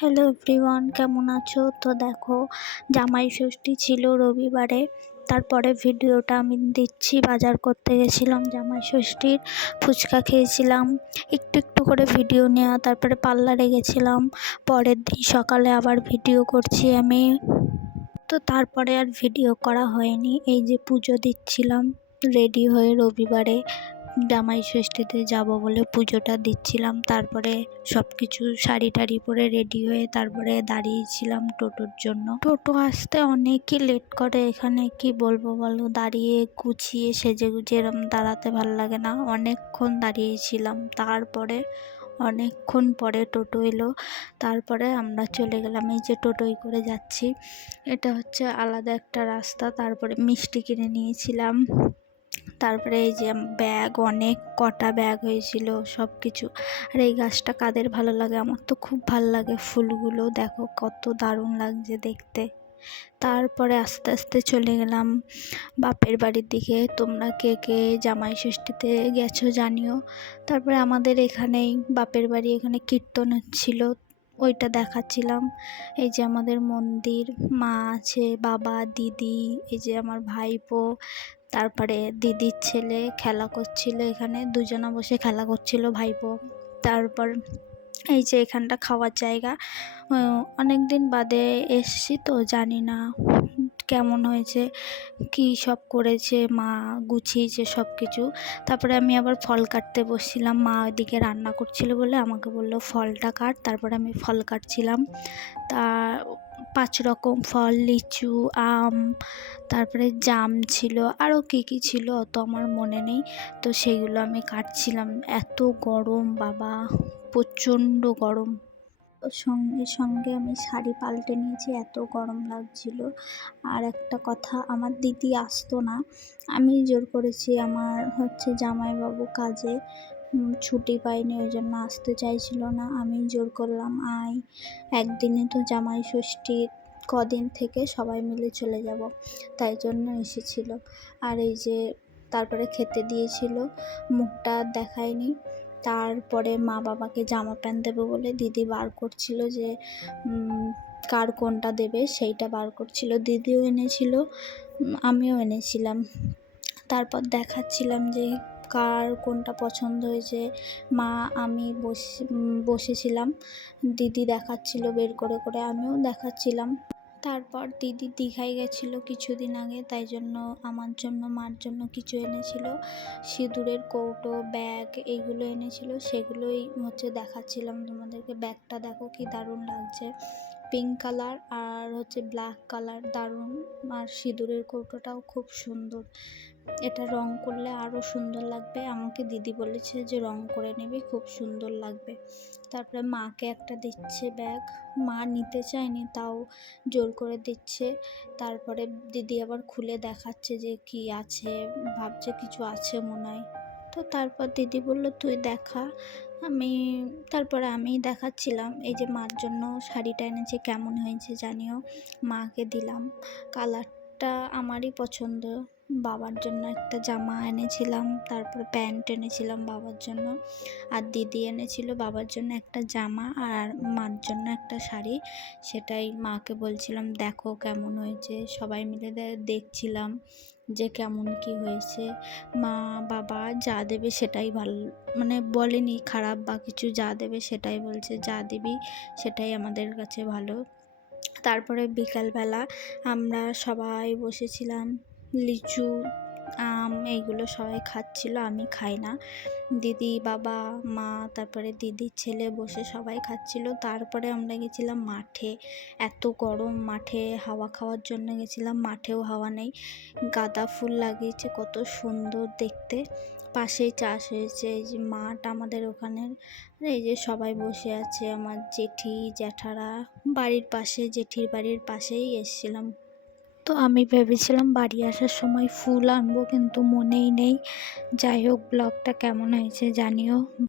Hello everyone কেমন আছো? তো দেখো, জামাই ষষ্ঠী ছিল রবিবারে। তারপরে ভিডিওটা আমি দিচ্ছি, বাজার করতে গেছিলাম জামাই ষষ্ঠীর, ফুচকা খেয়েছিলাম, একটু একটু করে ভিডিও নেওয়া, তারপরে পার্লারে গেছিলাম। পরের দিন সকালে আবার ভিডিও করছি আমি। তো তারপরে আর ভিডিও করা হয়নি, এই যে পুজো দিচ্ছিলাম, রেডি হয়ে রবিবারে। জামাই ষষ্ঠীতে যাব বলে পুজোটা দিচ্ছিলাম। তারপরে সব কিছু শাড়ি টাড়ি পরে রেডি হয়ে তারপরে দাঁড়িয়েছিলাম টোটোর জন্য। টোটো আসতে অনেকই লেট করে এখানে, কি বলব বলো? দাঁড়িয়ে, গুছিয়ে, সেজে গুছিয়ে এরম দাঁড়াতে ভালো লাগে না। অনেকক্ষণ দাঁড়িয়েছিলাম। তারপরে, অনেকক্ষণ পরে টোটো এলো। তারপরে আমরা চলে গেলাম। এই যে টোটোয় করে যাচ্ছি। এটা হচ্ছে আলাদা একটা রাস্তা। তারপরে মিষ্টি কিনে নিয়েছিলাম। তারপরে এই যে ব্যাগ, অনেক কটা ব্যাগ হয়েছিল সব কিছু আর এই গাছটা কাদের ভালো লাগে? আমার তো খুব ভালো লাগে ফুলগুলো, দেখো কত দারুণ লাগছে দেখতে। তারপরে আস্তে আস্তে চলে গেলাম বাপের বাড়ির দিকে। তোমরা কে কে জামাই ষষ্ঠীতে গেছো জানিও। তারপরে আমাদের এখানেই বাপের বাড়ি এখানে কীর্তন হচ্ছিল ওইটা দেখাচ্ছিলাম। এই যে আমাদের মন্দির, মা আছে, বাবা, দিদি, এই যে আমার ভাইপো তারপরে দিদির ছেলে খেলা করছিল এখানে, দুজনা বসে খেলা করছিল ভাইপো। তারপর এই যে এখানটা খাওয়ার জায়গা অনেক দিন বাদে এসছি তো জানি না। কেমন হয়েছে, কী সব করেছে, মা গুছিয়েছে সব কিছু তারপরে আমি আবার ফল কাটতে বসছিলাম, মা ওইদিকে রান্না করছিল বলে আমাকে বলল, ফলটা কাট। তারপরে আমি ফল কাটছিলাম। তা পাঁচ রকম ফল, লিচু, আম, তারপরে জাম ছিল, আরও কী কী ছিল অত আমার মনে নেই। তো সেইগুলো আমি কাটছিলাম। এত গরম, বাবা, প্রচণ্ড গরম। সঙ্গে সঙ্গে আমি শাড়ি পাল্টে নিয়েছি, এত গরম লাগছিল। আর একটা কথা, আমার দিদি আসতো না। আমি জোর করেছি আমার হচ্ছে জামাইবাবু কাজে। ছুটি পাইনি, ওই জন্য আসতে চাইছিল না। আমি জোর করলাম, আয়, একদিনে তো জামাই ষষ্ঠী কদিন থেকে সবাই মিলে চলে যাব। তাই জন্য এসেছিল। আর এই যে, তারপরে খেতে দিয়েছিল, মুখটা দেখায়নি। তারপরে মা বাবাকে জামা প্যান্ট দেবে বলে দিদি বার করছিল যে কার কোনটা দেবে সেইটা বার করছিল। দিদিও এনেছিল আমিও এনেছিলাম। তারপর দেখাচ্ছিলাম যে, কার কোনটা পছন্দ হয়েছে। মা, আমি বসে বসেছিলাম। দিদি দেখাচ্ছিল বের করে করে, আমিও দেখাচ্ছিলাম। তারপর দিদি দীঘায় গেছিল কিছুদিন আগে, তাই জন্য আমার জন্য, মার জন্য কিছু এনেছিল। সিঁদুরের কৌটো, ব্যাগ এইগুলো এনেছিল। সেগুলোই হচ্ছে দেখাচ্ছিলাম তোমাদেরকে। ব্যাগটা দেখো কি দারুণ লাগছে। পিঙ্ক কালার আর হচ্ছে ব্ল্যাক কালার দারুণ। আর সিঁদুরের কৌটোটাও খুব সুন্দর। এটা রং করলে আরও সুন্দর লাগবে। আমাকে দিদি বলেছে যে রং করে নিবি, খুব সুন্দর লাগবে। তারপরে মাকে একটা দিচ্ছে ব্যাগ। মা নিতে চায়নি, তাও জোর করে দিচ্ছে। তারপরে দিদি আবার খুলে দেখাচ্ছে যে কি আছে, ভাবছে কিছু আছে মনে হয়। তো তারপর দিদি বলল, তুই দেখা। আমি, তারপরে আমি দেখাচ্ছিলাম। এই যে মার জন্য শাড়িটা এনেছে, কেমন হয়েছে জানিও। মাকে দিলাম। কালারটা আমারই পছন্দ। বাবার জন্য একটা জামা এনেছিলাম, তারপর প্যান্ট এনেছিলাম বাবার জন্য, আর দিদি এনেছিল বাবার জন্য একটা জামা, আর মার জন্য একটা শাড়ি। সেটাই মাকে বলছিলাম, দেখো কেমন হয়েছে। সবাই মিলে দেখছিলাম যে কেমন কি হয়েছে। মা বাবা যা দেবে সেটাই ভালো মানে বলেনি খারাপ বা কিছু, যা দেবে সেটাই বলছে, যা দিবি সেটাই আমাদের কাছে ভালো। তারপরে বিকালবেলা আমরা সবাই বসেছিলাম লিচু, আম এইগুলো সবাই খাচ্ছিল, আমি খাই না। দিদি, বাবা, মা, তারপরে দিদির ছেলে বসে সবাই খাচ্ছিল। তারপরে আমরা গেছিলাম মাঠে। এত গরম মাঠে হাওয়া খাওয়ার জন্য গেছিলাম, মাঠেও হাওয়া নেই। গাঁদা ফুল লাগিয়েছে, কত সুন্দর দেখতে। পাশেই চাষ হয়েছে, এই যে মাঠ আমাদের ওখানের এই যে সবাই বসে আছে, আমার জেঠি, জ্যাঠারা, বাড়ির পাশে, জেঠির বাড়ির পাশেই এসছিলাম। তো আমি ভেবেছিলাম বাড়ি আসার সময় ফুল আনব, কিন্তু মনেই নেই। যাই হোক, ব্লগটা কেমন হয়েছে জানিও।